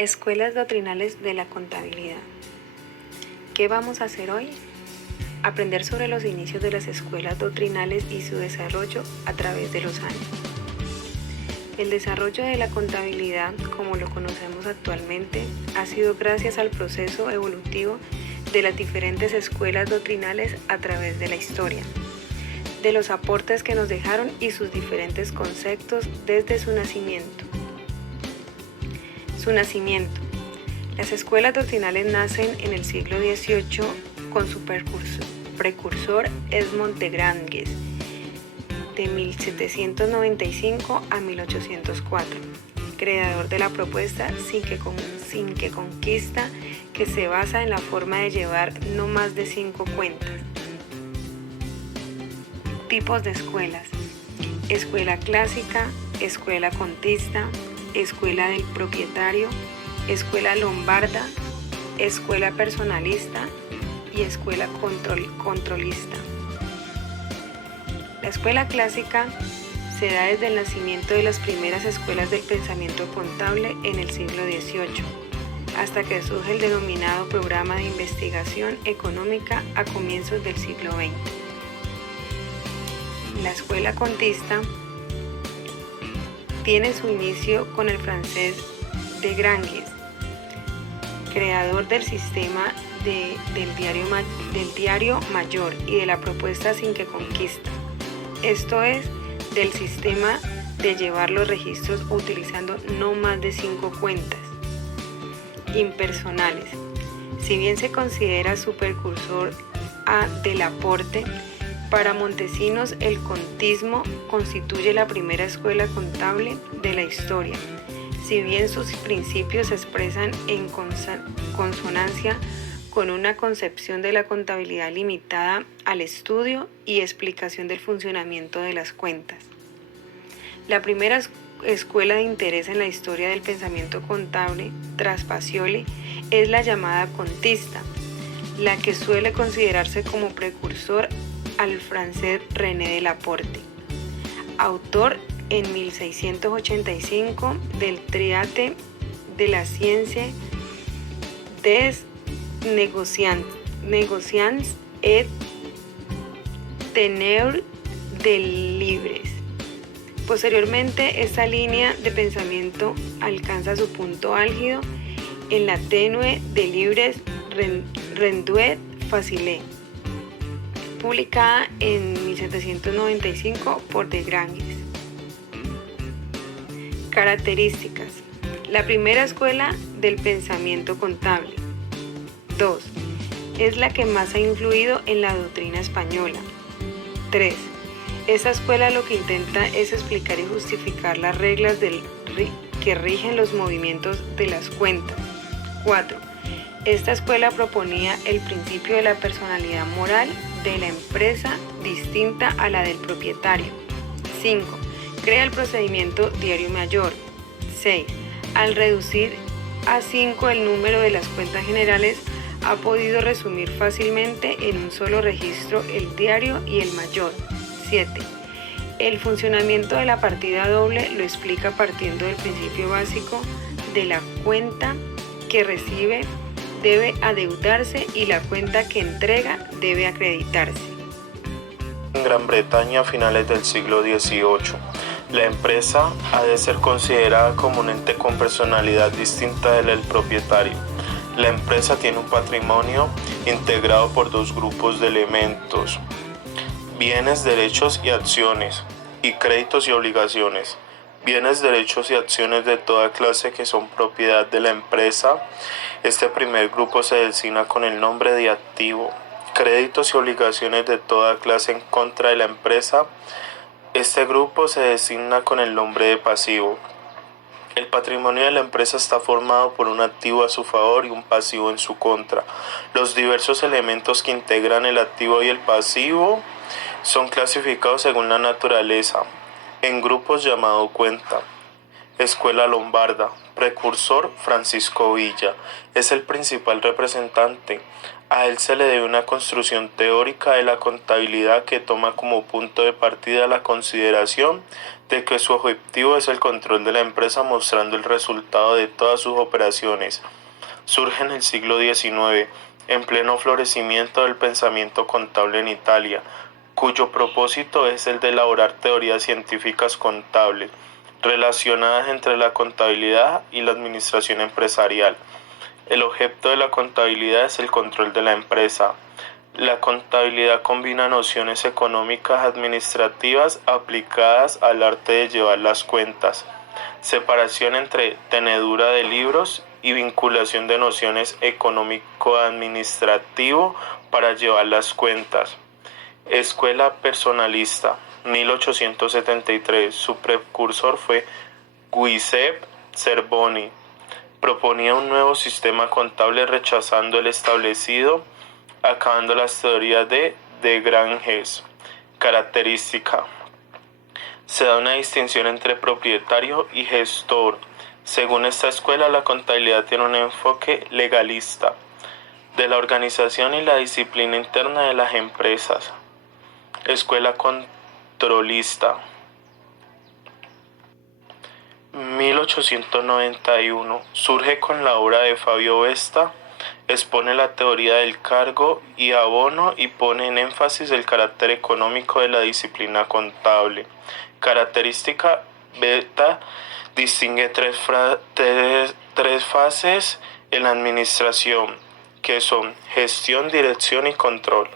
Escuelas doctrinales de la contabilidad. ¿Qué vamos a hacer hoy? Aprender sobre los inicios de las escuelas doctrinales y su desarrollo a través de los años. El desarrollo de la contabilidad, como lo conocemos actualmente, ha sido gracias al proceso evolutivo de las diferentes escuelas doctrinales a través de la historia, de los aportes que nos dejaron y sus diferentes conceptos desde su nacimiento. Las escuelas doctrinales nacen en el siglo XVIII con su precursor Edmond de Granges, de 1795 a 1804, creador de la propuesta sin que conquista, que se basa en la forma de llevar no más de 5 cuentas. Tipos de escuelas: escuela clásica, escuela contista, escuela del propietario, escuela lombarda, escuela personalista y escuela controlista. La escuela clásica se da desde el nacimiento de las primeras escuelas del pensamiento contable en el siglo XVIII, hasta que surge el denominado programa de investigación económica a comienzos del siglo XX. La escuela contista tiene su inicio con el francés de Granges, creador del sistema del diario mayor y de la propuesta sin que conquista, esto es, del sistema de llevar los registros utilizando no más de 5 cuentas. Impersonales. Si bien se considera su precursor del aporte, para Montesinos el contismo constituye la primera escuela contable de la historia, si bien sus principios se expresan en consonancia con una concepción de la contabilidad limitada al estudio y explicación del funcionamiento de las cuentas. La primera escuela de interés en la historia del pensamiento contable, tras Pacioli, es la llamada contista, la que suele considerarse como precursor al francés René de Laporte, autor en 1685 del Traité de la Science des Négociants et Teneurs des Livres. Posteriormente, esta línea de pensamiento alcanza su punto álgido en la Tenue des Livres Renduet Facile, publicada en 1795 por de Granges. Características: la primera escuela del pensamiento contable. 2. Es la que más ha influido en la doctrina española. 3. Esta escuela lo que intenta es explicar y justificar las reglas que rigen los movimientos de las cuentas. 4. Esta escuela proponía el principio de la personalidad moral de la empresa distinta a la del propietario. 5. Crea el procedimiento diario mayor. 6. Al reducir a 5 el número de las cuentas generales, ha podido resumir fácilmente en un solo registro el diario y el mayor. 7. El funcionamiento de la partida doble lo explica partiendo del principio básico de la cuenta que recibe debe adeudarse y la cuenta que entrega debe acreditarse. En Gran Bretaña a finales del siglo XVIII, la empresa ha de ser considerada como un ente con personalidad distinta de la del propietario. La empresa tiene un patrimonio integrado por 2 grupos de elementos: bienes, derechos y acciones, y créditos y obligaciones. Bienes, derechos y acciones de toda clase que son propiedad de la empresa. Este primer grupo se designa con el nombre de activo. Créditos y obligaciones de toda clase en contra de la empresa. Este grupo se designa con el nombre de pasivo. El patrimonio de la empresa está formado por un activo a su favor y un pasivo en su contra. Los diversos elementos que integran el activo y el pasivo son clasificados según la naturaleza, en grupos llamado cuenta. Escuela lombarda, precursor Francisco Villa, es el principal representante. A él se le debe una construcción teórica de la contabilidad que toma como punto de partida la consideración de que su objetivo es el control de la empresa mostrando el resultado de todas sus operaciones. Surge en el siglo XIX, en pleno florecimiento del pensamiento contable en Italia, cuyo propósito es el de elaborar teorías científicas contables relacionadas entre la contabilidad y la administración empresarial. El objeto de la contabilidad es el control de la empresa. La contabilidad combina nociones económicas administrativas aplicadas al arte de llevar las cuentas, separación entre tenedura de libros y vinculación de nociones económico-administrativo para llevar las cuentas. Escuela personalista, 1873. Su precursor fue Giuseppe Cerboni. Proponía un nuevo sistema contable rechazando el establecido, acabando las teorías de Granges. Característica. Se da una distinción entre propietario y gestor. Según esta escuela, la contabilidad tiene un enfoque legalista de la organización y la disciplina interna de las empresas. Escuela controlista, 1891. Surge con la obra de Fabio Vesta, expone la teoría del cargo y abono y pone en énfasis el carácter económico de la disciplina contable. Característica: Beta distingue tres fases en la administración, que son gestión, dirección y control.